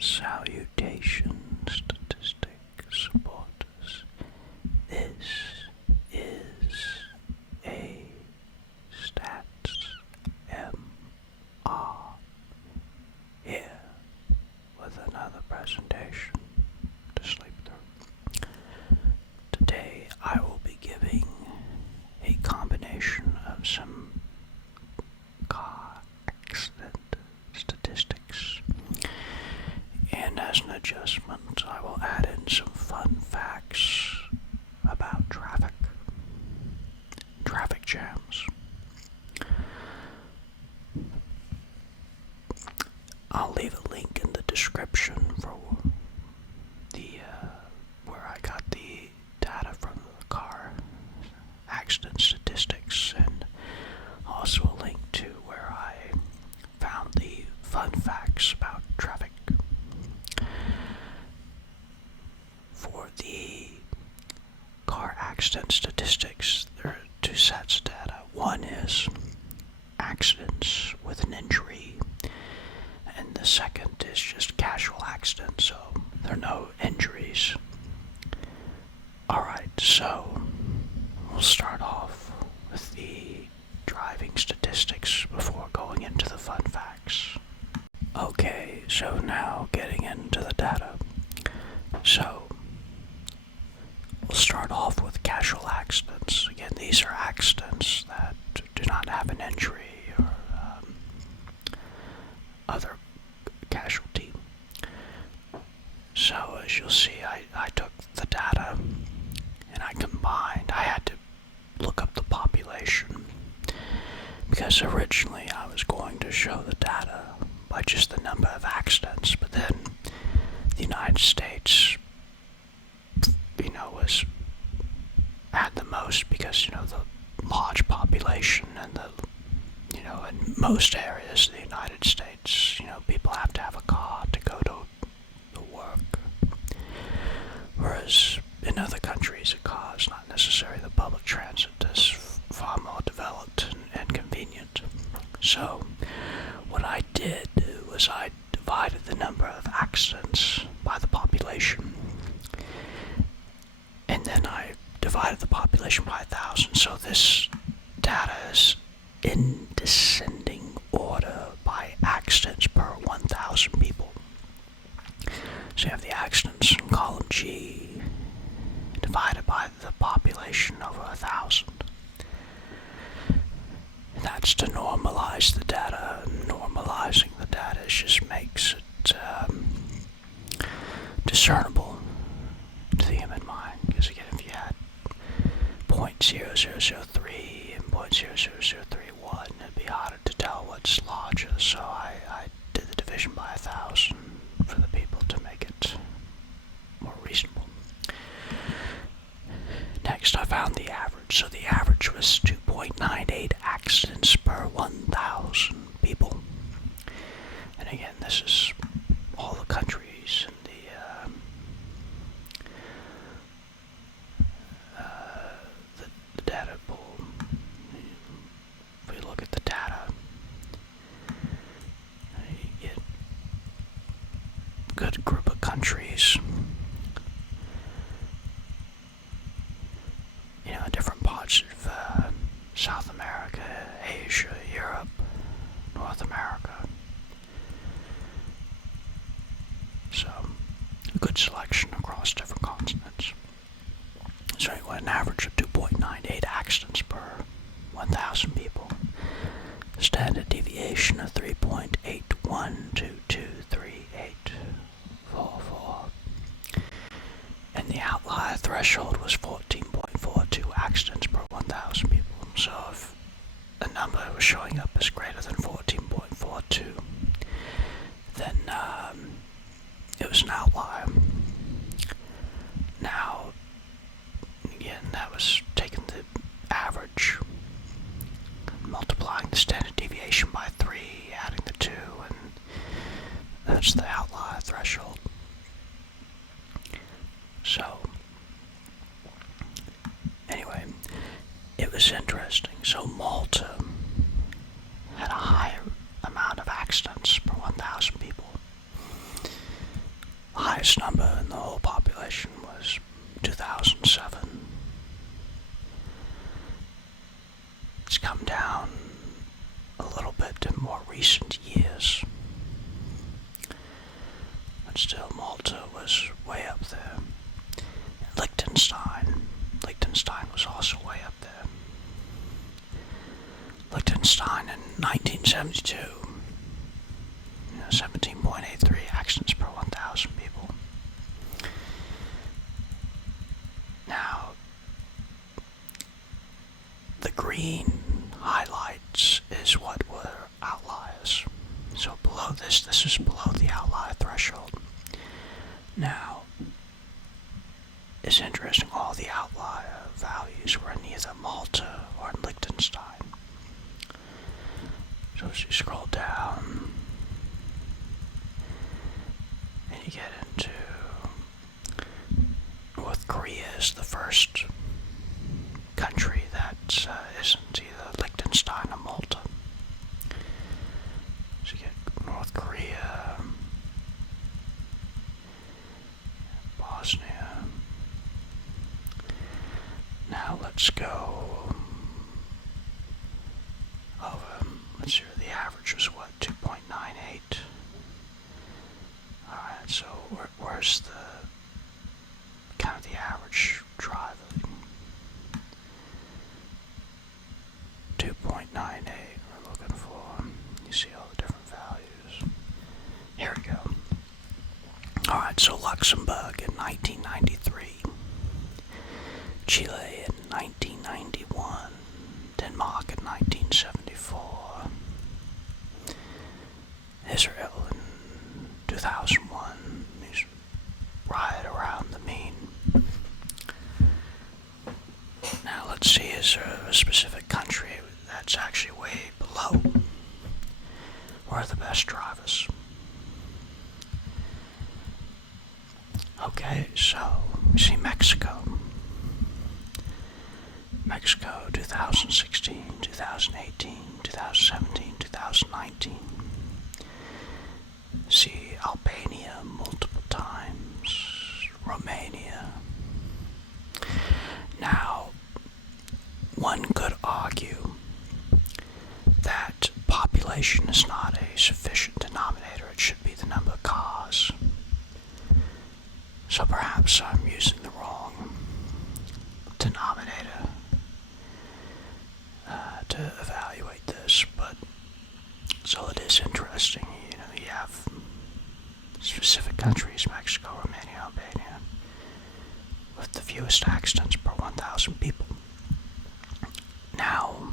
Salutation, statistic supporters. This is a Stats MR here with another presentation to sleep through. Today I will be giving a combination of some car accident statistics, and as an adjustment I will add in some fun facts about traffic jams. I'll leave a link in the description for the where I got the data from the car accident statistics, and also a link to where I found the fun facts about traffic. For the car accident statistics, there are two sets of data. One is accidents with an injury, and the second is just casual accidents, so there are no injuries. Alright, so we'll start off with the driving statistics before going into the fun facts. Okay, so now getting into the data. So we'll start off with casual accidents. Again, these are accidents that do not have an injury or other casualty. So as you'll see, I took the data and I had to look up the population, because originally I was going to show the data by just the number of accidents, but then the United States, had the most, because, the large population, and in most areas of the United States, people have to have a car to go to work. Whereas in other countries, a car is not necessary. The public transit is far more developed and convenient. So what I did was I divided the number of accidents by the population, and then I divided the population by 1,000. So this data is in descending order by accidents per 1,000 people. So you have the accidents in column G divided by the population over 1,000. That's to normalize the data. Normalizing the data just makes it discernible to the human mind. Because again, if you had 0.0003 and 0.00031, it'd be harder to tell what's larger. So I did the division by 1,000 for the people to make it more reasonable. Next, I found the average. So the average was 2.98 accidents per 1,000 people. And again, this is all the countries in the data pool. If we look at the data, you get a good group of countries. Different parts of South America, Asia, Europe, North America. So, a good selection across different continents. So anyway, an average of 2.98 accidents per 1,000 people. Standard deviation of 3.81223844. And the outlier threshold was 14.42 accidents per 1,000 people. So if a number was showing up as greater than 14.42, then it was an outlier. Now, again, that was taking the average, multiplying the standard deviation by 3, adding the 2, and that's the outlier threshold. So, anyway, it was interesting. So Malta had a higher amount of accidents per 1,000 people. highest number in the whole population was 2007. It's come down a little bit in more recent years. But still, Malta was way up there. Liechtenstein was also way up there. Liechtenstein in 1972, 17.83 accidents per 1,000 people. Now, the green highlights is what were outliers. So below this is below the outlier threshold. Now, it's interesting, all the outlier values were in either Malta or in Liechtenstein. So as you scroll down, and you get into North Korea is the first country that isn't either Liechtenstein or Malta. So you get North Korea, Bosnia. Now let's go over, let's see, the average was what, 2.98? Alright, so where's the kind of the average driver? 2.98 we're looking for. You see all the different values. Here we go. Alright, so Luxembourg in 1993. Chile in 1991. Denmark in 1974. Israel in 2001. He's right around the mean. Now let's see, is there a specific country that's actually way below? Where are the best drivers? Okay, so we see Mexico. Mexico 2016, 2018, 2017, 2019. See Albania multiple times. Romania. Now, one could argue that population is not a sufficient denominator. It should be the number of cars. So perhaps I'm using the wrong denominator to evaluate this, but so it is interesting. You have specific countries, Mexico, Romania, Albania, with the fewest accidents per 1,000 people. Now,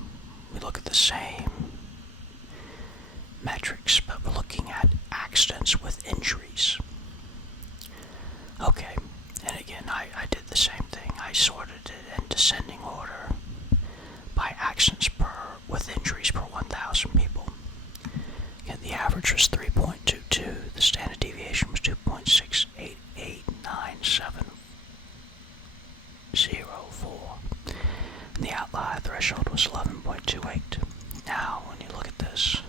we look at the same metrics, but we're looking at accidents with injuries. Okay, and again, I did the same thing. I sorted it in descending order by accidents with injuries per 1,000 people. Again, the average was 3.22. The standard deviation was 2.688974. And the outlier threshold was 11.28. Now, when you look at this,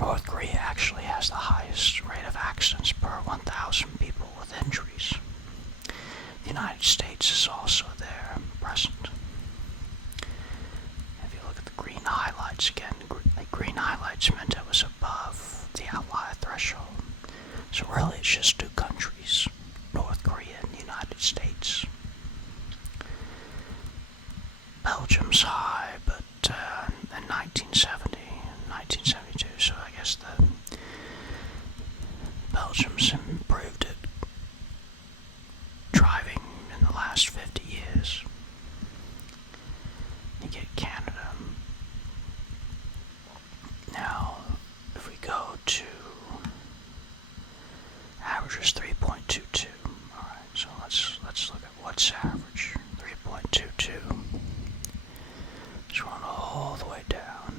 North Korea actually has the highest rate of accidents per 1,000 people with injuries. The United States is also there, present. If you look at the green highlights again, the green highlights meant it was above the outlier threshold. So really it's just two countries, North Korea and the United States. Belgium's high, but in 1970 and 1972, so I guess the Belgium's improved it driving in the last 50 years. You get Canada. Now, if we go to average is 3.22. Alright, so let's look at what's average. 3.22. Let's run all the way down.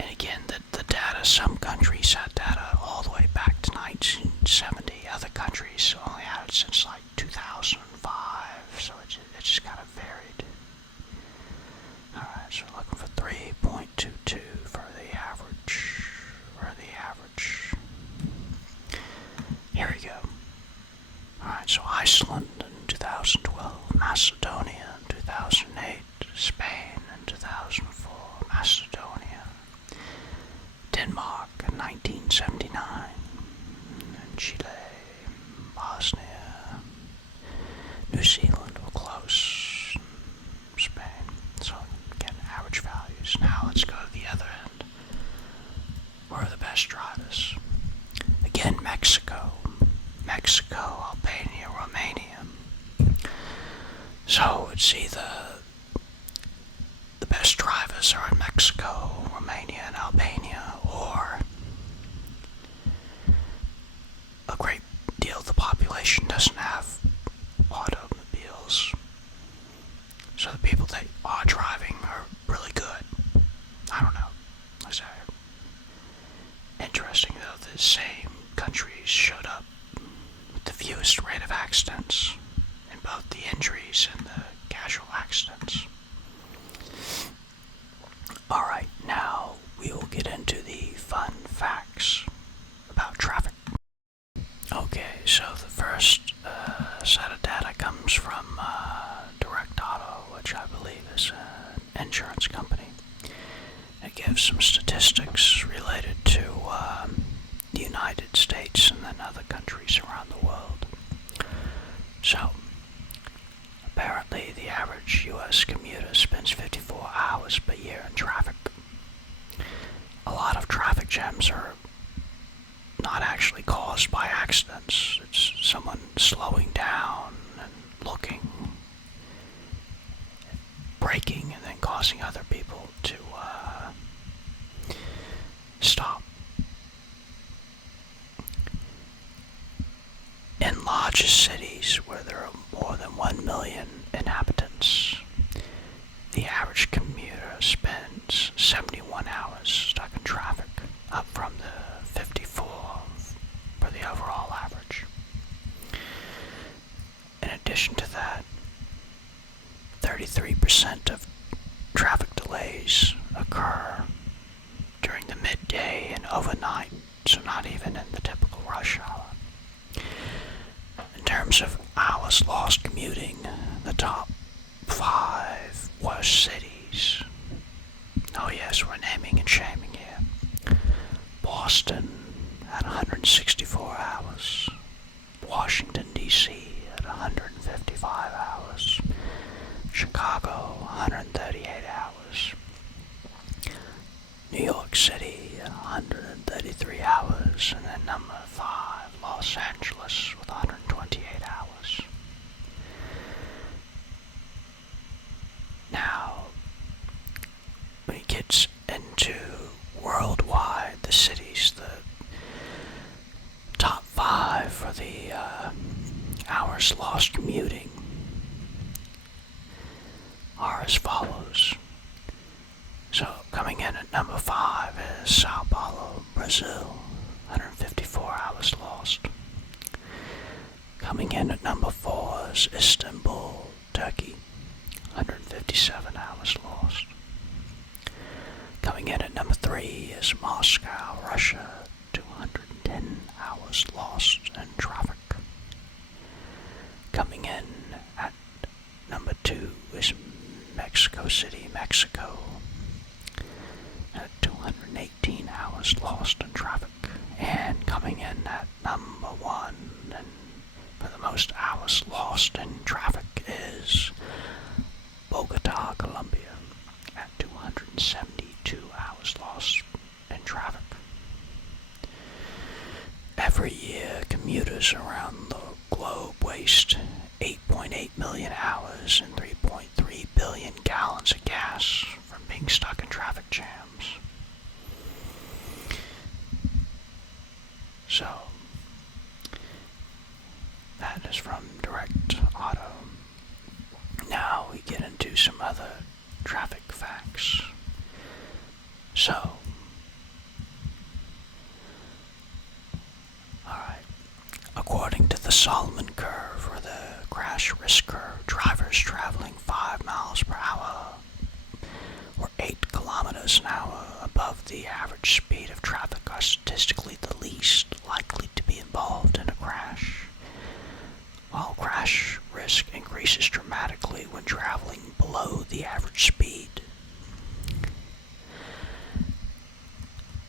And again, the data, some countries had data all the way back to 1970. Other countries only had it since like 2005, so it just kind of varied. Alright, so we're looking for 3.22 for the average. Iceland in 2012, Macedonia in 2008, Spain in 2004, Macedonia, Denmark in 1979, and Chile, Bosnia, New Zealand were close, Spain. So again, average values. Now let's go to the other end. Where are the best drivers? Again, Mexico, Albania, Romania. So it's either the best drivers are in Mexico, Romania, and Albania, or a great deal of the population doesn't have automobiles. So the people that are driving are really good. I don't know. Is that interesting though? The same countries showed up with the fewest rate of accidents in both the injuries and the casual accidents. Alright, now we will get into the fun facts about traffic. Okay, so the first set of data comes from Direct Auto, which I believe is an insurance company. It gives some statistics related to the United States and then other countries around the world. So, apparently the average U.S. commuter spends 54 hours per year in traffic. A lot of traffic jams are not actually caused by accidents. It's someone slowing down and looking, braking, and then causing other people to stop. In largest cities where there are more than 1 million inhabitants, the average commuter spends 71 hours stuck in traffic, up from the 54 for the overall average. In addition to that, 33% of traffic delays occur during the midday and overnight, so not even in the typical rush hour. In terms of hours lost commuting, the top 5 worst cities. Oh yes, we're naming and shaming here. Boston at 164 hours. Washington, D.C. at 155 hours. Chicago, 138 hours. New York City at 133 hours. And then number 5, Los Angeles with 128 hours. Now, when it gets into worldwide, the cities, the top 5 for the hours lost commuting are as follows. So coming in at number 5 is Sao Paulo, Brazil, 154 hours lost. Coming in at number 4 is Istanbul, Turkey, 157 hours lost. Coming in at number 3 is Moscow, Russia, 210 hours lost in traffic. Coming in at number 2 is Mexico City, Mexico, at 218 hours lost in traffic. And coming in at number 1 and for the most hours lost in traffic is Bogota, Colombia, at 272 hours lost in traffic. Every year, commuters around the globe waste 8.8 million hours and 3.3 billion gallons of gas from being stuck in traffic jams. So, that is from Direct Auto. Now we get into some other traffic facts. So, alright, according to the Solomon curve, or the crash risk curve, drivers traveling 5 miles per hour or 8 kilometers an hour above the average speed of traffic are statistically the least likely to be involved in a crash, while crash the average speed.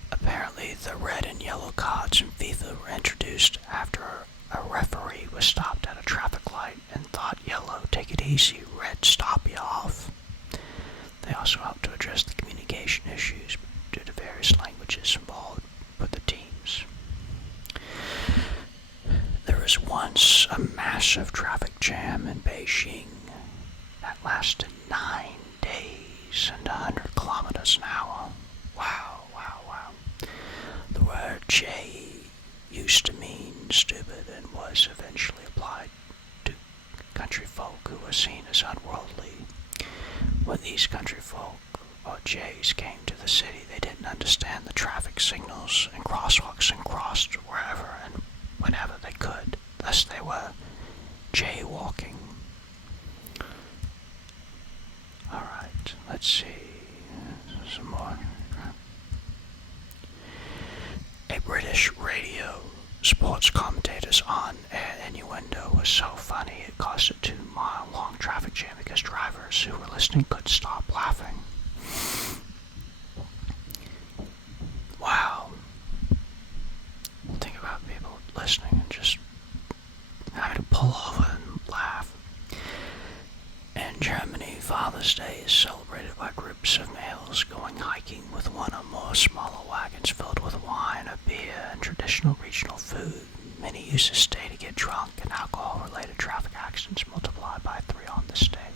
Apparently, the red and yellow cards in FIFA were introduced after a referee was stopped at a traffic light and thought yellow, take it easy, red, stop you off. They also helped to address the communication issues due to various languages involved with the teams. There was once a massive traffic jam in Beijing that lasted 9 days and 100 kilometers an hour. Wow, wow, wow. The word J used to mean stupid and was eventually applied to country folk who were seen as unworldly. When these country folk, or Jays, came to the city, they didn't understand the traffic signals and crosswalks and crossed wherever and whenever they could. Thus they were jaywalking. Alright, let's see. Some more. A British radio sports commentator's on-air innuendo was so funny it caused a 2-mile-long traffic jam because drivers who were listening couldn't stop laughing. Wow. Think about people listening and just having to pull over and laugh. In Germany, Father's Day is celebrated by groups of males going hiking with one or more smaller wagons filled with wine or beer and traditional regional food. Many use this day to get drunk, and alcohol-related traffic accidents multiply by 3 on this day.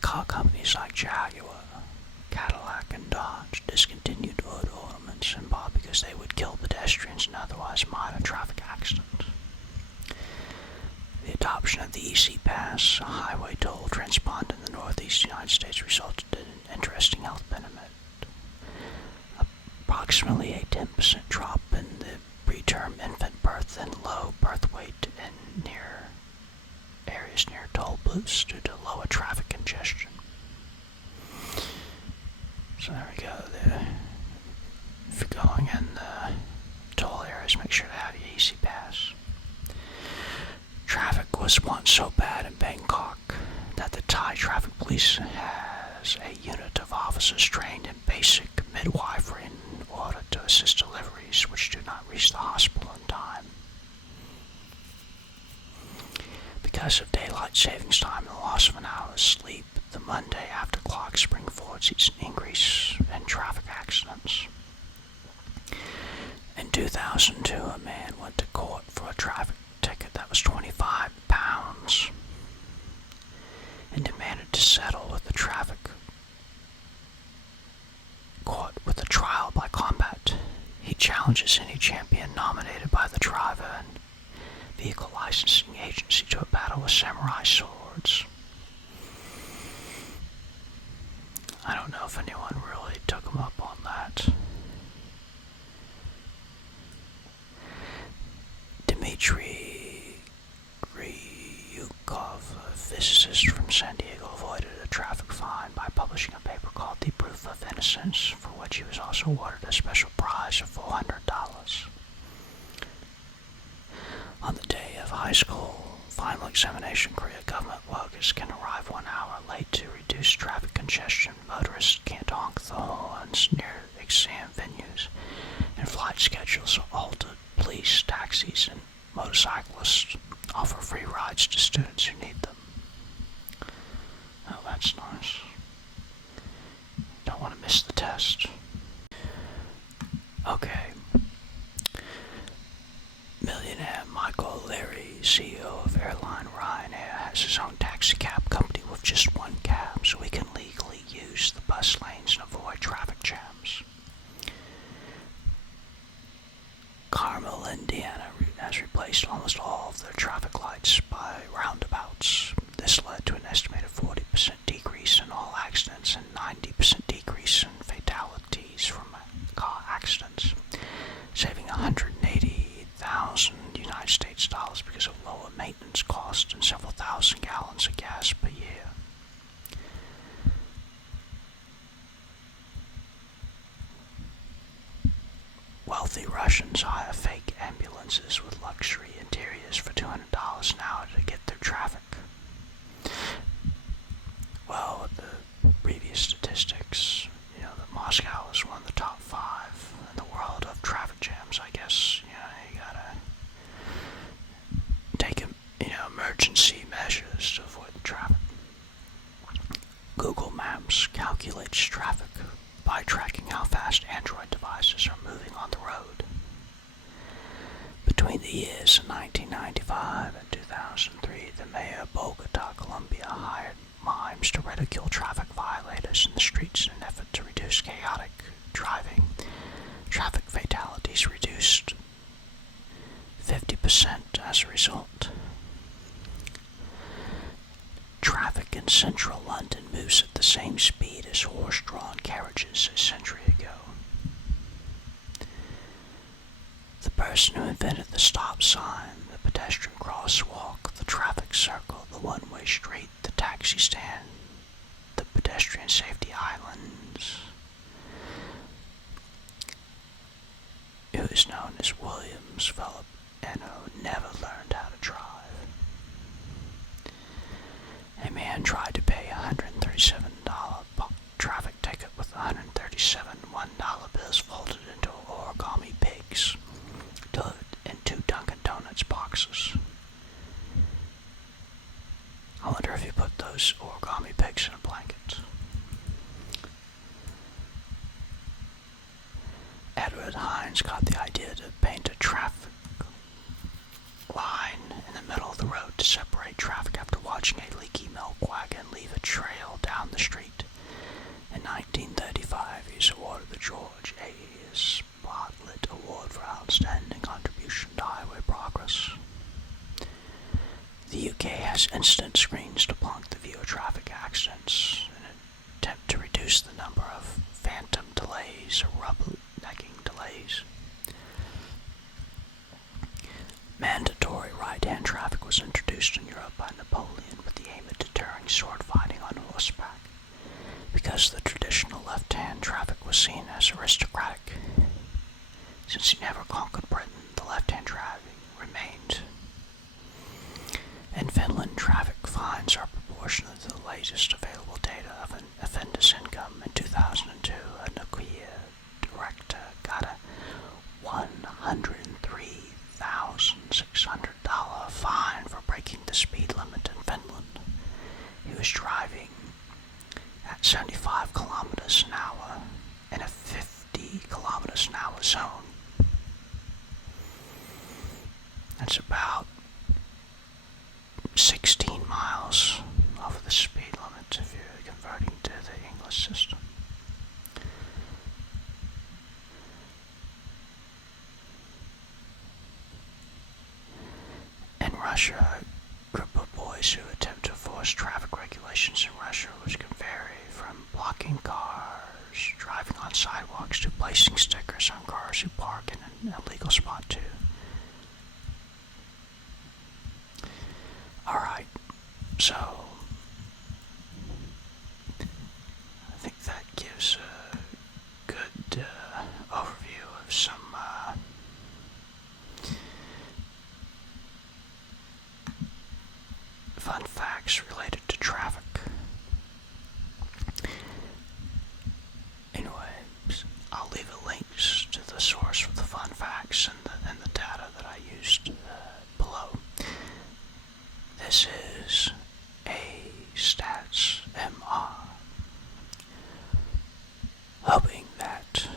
Car companies like Jaguar, Cadillac, and Dodge discontinued hood ornaments in part because they would kill pedestrians in otherwise minor traffic accidents. The adoption of the EC Pass, a highway toll transponder in the northeast United States, resulted in an interesting health benefit. Approximately a 10% drop in the preterm infant birth and low birth weight in areas near toll booths due to lower traffic congestion. So there we go. If you're going in the toll areas, make sure to have your EC Pass. Traffic was once so bad in Bangkok that the Thai traffic police has a unit of officers trained in basic midwifery in order to assist deliveries which do not reach the hospital in time. Because of daylight savings time and the loss of an hour's sleep, the Monday after clock spring forward sees an increase in traffic accidents. In 2002, a man went to court for a traffic ticket that was £25 and demanded to settle with the traffic court with a trial by combat. He challenges any champion nominated by the driver and vehicle licensing agency to a battle with samurai swords. I don't know if anyone really took him up on that. Dmitry Gryukov, a physicist from San Diego, avoided a traffic fine by publishing a paper called The Proof of Innocence, for which he was also awarded a special prize of $400. On the day of high school final examination, Korea government workers can arrive 1 hour late to reduce traffic congestion. Motorists can't honk the horns near exam venues, and flight schedules are altered. Police, taxis, and motorcyclists offer free rides to students who need them. Oh, that's nice. Don't want to miss the test. Okay. Millionaire Michael Leary, CEO of airline Ryanair, has his own taxi cab company with just one cab, so he can legally use the bus lanes and avoid traffic jams. Carmel, Indiana has replaced almost all of their traffic lights by roundabouts. This led to an estimated 40% decrease in all accidents and 90% decrease in fatalities from car accidents, saving $180,000 United States dollars because of lower maintenance costs and several thousand gallons of gas per year. Wealthy Russians hire fake ambulances with luxury interiors for $200 an hour to get through traffic. Well, with the previous statistics, that Moscow is one of the top 5 in the world of traffic jams. I guess, you gotta take, emergency measures to avoid the traffic. Google Maps calculates traffic by tracking how fast Android devices are moving on the road. Between the years 1995 and 2003, the mayor of Bogota, Colombia, hired mimes to ridicule traffic violators in the streets in an effort to reduce chaotic driving. Traffic fatalities reduced 50% as a result. Traffic in central London moves at the same speed as horse-drawn carriages a century ago. The person who invented the stop sign, the pedestrian crosswalk, the traffic circle, the one-way street, the taxi stand, the pedestrian safety islands, who is known as Williams Philip Eno, never learned how to drive. A man tried to pay a $137 traffic ticket with 137 $1 bills folded into origami pigs delivered in 2 Dunkin' Donuts boxes. I wonder if you put those origami pigs in a blanket. Edward Hines got the idea to paint a traffic line in the middle of the road to separate traffic after watching a leaky milk wagon leave a trail down the street. In 1935, he was awarded the George A. Spotlight Award for Outstanding Contribution to Highway Progress. The UK has instant screens to block the view of traffic accidents in an attempt to reduce the number of phantom delays or rubbernecking delays. Mandatory right-hand traffic was introduced in Europe by Napoleon with the aim of deterring sword fighting on horseback, because the traditional left-hand traffic was seen as aristocratic. Since he never conquered Britain, the left-hand driving remained. In Finland, traffic fines are proportionate to the latest available data of an offender's income. In 2002, a Nokia director got a $103,600 fine for breaking the speed limit in Finland. He was driving at 75 kilometers an hour in a 50 kilometers an hour zone. That's about 16 miles over the speed limit if you're converting to the English system. In Russia, a group of boys who attempt to enforce traffic regulations in Russia, which can vary from blocking cars, driving on sidewalks, to placing stickers on cars who park in an illegal spot too. Alright, so I think that gives a good overview of some fun facts related to traffic. Anyways, I'll leave a links to the source for the fun facts and the data that I used below. This is a Stats MR, hoping that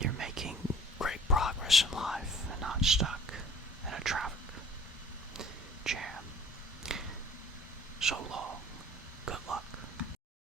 you're making great progress in life and not stuck.